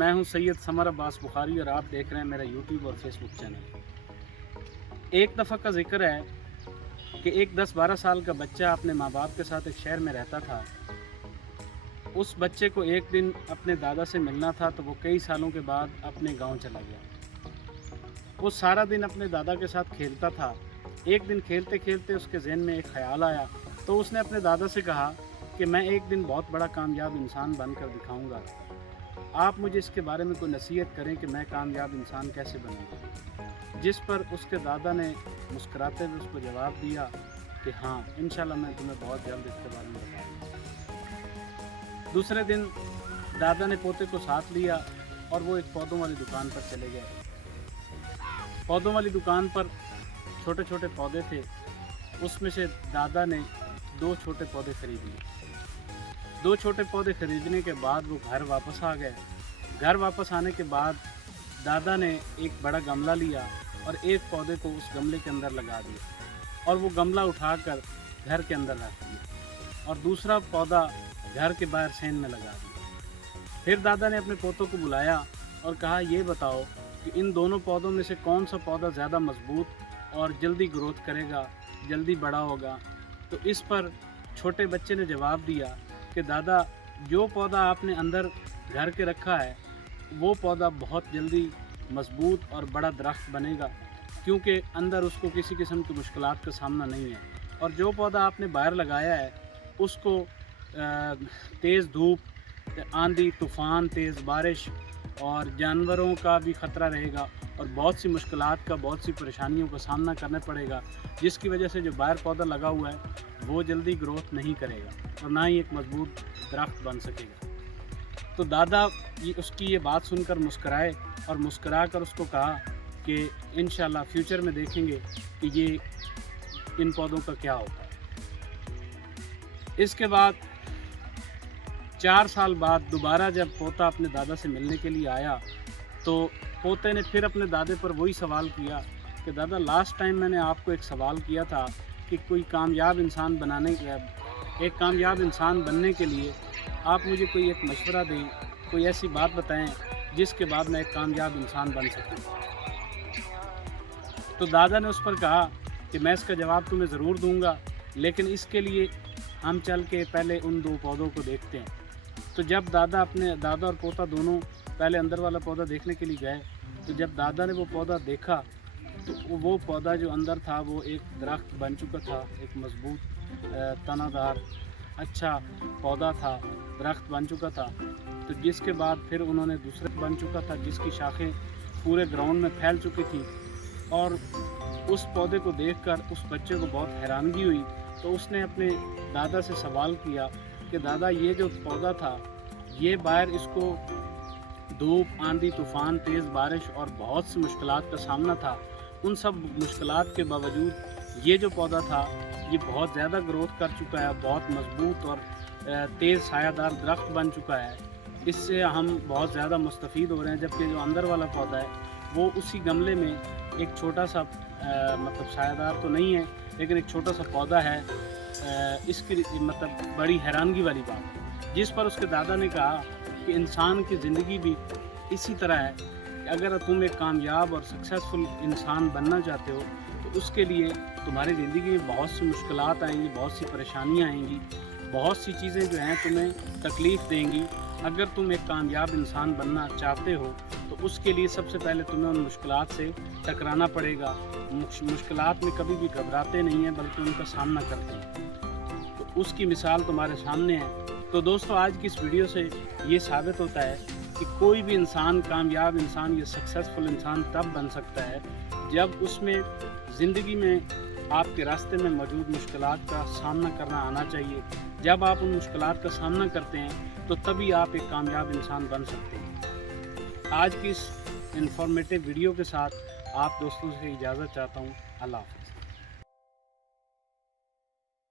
मैं हूं सैयद समर अब्बास बुखारी और आप देख रहे हैं मेरा यूट्यूब और फेसबुक चैनल। एक दफ़ा का जिक्र है कि एक 10-12 साल का बच्चा अपने माँ बाप के साथ एक शहर में रहता था। उस बच्चे को एक दिन अपने दादा से मिलना था, तो वो कई सालों के बाद अपने गांव चला गया। वो सारा दिन अपने दादा के साथ खेलता था। एक दिन खेलते खेलते उसके ज़हन में एक ख्याल आया, तो उसने अपने दादा से कहा कि मैं एक दिन बहुत बड़ा कामयाब इंसान बनकर दिखाऊंगा। आप मुझे इसके बारे में कोई नसीहत करें कि मैं कामयाब इंसान कैसे बनूंगा। जिस पर उसके दादा ने मुस्कुराते हुए उसको जवाब दिया कि हाँ, इंशाल्लाह मैं तुम्हें बहुत जल्द इसके बारे में बताऊंगा। दूसरे दिन दादा ने पोते को साथ लिया और वो एक पौधों वाली दुकान पर चले गए। पौधों वाली दुकान पर छोटे छोटे पौधे थे, उसमें से दादा ने 2 छोटे पौधे खरीद लिए। 2 छोटे पौधे खरीदने के बाद वो घर वापस आ गए। घर वापस आने के बाद दादा ने एक बड़ा गमला लिया और एक पौधे को उस गमले के अंदर लगा दिया और वो गमला उठाकर घर के अंदर रख दिया और दूसरा पौधा घर के बाहर सेन में लगा दिया। फिर दादा ने अपने पोतों को बुलाया और कहा, ये बताओ कि इन दोनों पौधों में से कौन सा पौधा ज़्यादा मजबूत और जल्दी ग्रोथ करेगा, जल्दी बड़ा होगा। तो इस पर छोटे बच्चे ने जवाब दिया कि दादा, जो पौधा आपने अंदर घर के रखा है वो पौधा बहुत जल्दी मजबूत और बड़ा दरख्त बनेगा, क्योंकि अंदर उसको किसी किस्म की मुश्किलात का सामना नहीं है। और जो पौधा आपने बाहर लगाया है उसको तेज़ धूप, आंधी, तूफ़ान, तेज़ बारिश और जानवरों का भी ख़तरा रहेगा और बहुत सी मुश्किलात का, बहुत सी परेशानियों का सामना करना पड़ेगा, जिसकी वजह से जो बाहर पौधा लगा हुआ है वो जल्दी ग्रोथ नहीं करेगा और ना ही एक मजबूत दरख्त बन सकेगा। तो दादा उसकी ये बात सुनकर मुस्कराए और मुस्करा कर उसको कहा कि इंशाल्लाह फ्यूचर में देखेंगे कि ये इन पौधों का क्या होता है। इसके बाद 4 साल बाद दोबारा जब पोता अपने दादा से मिलने के लिए आया, तो पोते ने फिर अपने दादे पर वही सवाल किया कि दादा, लास्ट टाइम मैंने आपको एक सवाल किया था कि कोई कामयाब इंसान एक कामयाब इंसान बनने के लिए आप मुझे कोई एक मशवरा दें, कोई ऐसी बात बताएं जिसके बाद मैं एक कामयाब इंसान बन सकूं। तो दादा ने उस पर कहा कि मैं इसका जवाब तुम्हें ज़रूर दूंगा, लेकिन इसके लिए हम चल के पहले उन 2 पौधों को देखते हैं। तो जब दादा और पोता दोनों पहले अंदर वाला पौधा देखने के लिए गए, तो जब दादा ने वो पौधा देखा तो वो पौधा जो अंदर था वो एक दरख्त बन चुका था, एक मजबूत तनादार अच्छा पौधा था, दरख्त बन चुका था। तो जिसके बाद फिर उन्होंने दूसरा बन चुका था जिसकी शाखें पूरे ग्राउंड में फैल चुकी थी। और उस पौधे को देखकर उस बच्चे को बहुत हैरानगी हुई, तो उसने अपने दादा से सवाल किया कि दादा, ये जो पौधा था ये बाहर इसको धूप, आंधी, तूफ़ान, तेज़ बारिश और बहुत सी मुश्किलात का सामना था। उन सब मुश्किलात के बावजूद ये जो पौधा था ये बहुत ज़्यादा ग्रोथ कर चुका है, बहुत मजबूत और तेज़ सायादार दरख्त बन चुका है। इससे हम बहुत ज़्यादा मुस्तफ़ीद हो रहे हैं। जबकि जो अंदर वाला पौधा है वो उसी गमले में एक छोटा सा मतलब सायादार तो नहीं है, लेकिन एक छोटा सा पौधा है। इसकी मतलब बड़ी हैरानगी वाली बात, जिस पर उसके दादा ने कहा कि इंसान की ज़िंदगी भी इसी तरह है कि अगर तुम एक कामयाब और सक्सेसफुल इंसान बनना चाहते हो तो उसके लिए तुम्हारी ज़िंदगी में बहुत सी मुश्किलात आएंगी, बहुत सी परेशानियाँ आएंगी, बहुत सी चीज़ें जो हैं तुम्हें तकलीफ़ देंगी। अगर तुम एक कामयाब इंसान बनना चाहते हो तो उसके लिए सबसे पहले तुम्हें उन मुश्किलात से टकराना पड़ेगा। मुश्किलात में कभी भी घबराते नहीं हैं, बल्कि उनका सामना करते हैं। तो उसकी मिसाल तुम्हारे सामने है। तो दोस्तों, आज की इस वीडियो से ये साबित होता है कि कोई भी इंसान कामयाब इंसान या सक्सेसफुल इंसान तब बन सकता है जब उसमें ज़िंदगी में आपके रास्ते में मौजूद मुश्किलात का सामना करना आना चाहिए। जब आप उन मुश्किलात का सामना करते हैं तो तभी आप एक कामयाब इंसान बन सकते हैं। आज की इस इंफॉर्मेटिव वीडियो के साथ आप दोस्तों से इजाज़त चाहता हूँ। अल्लाह हाफ़िज़।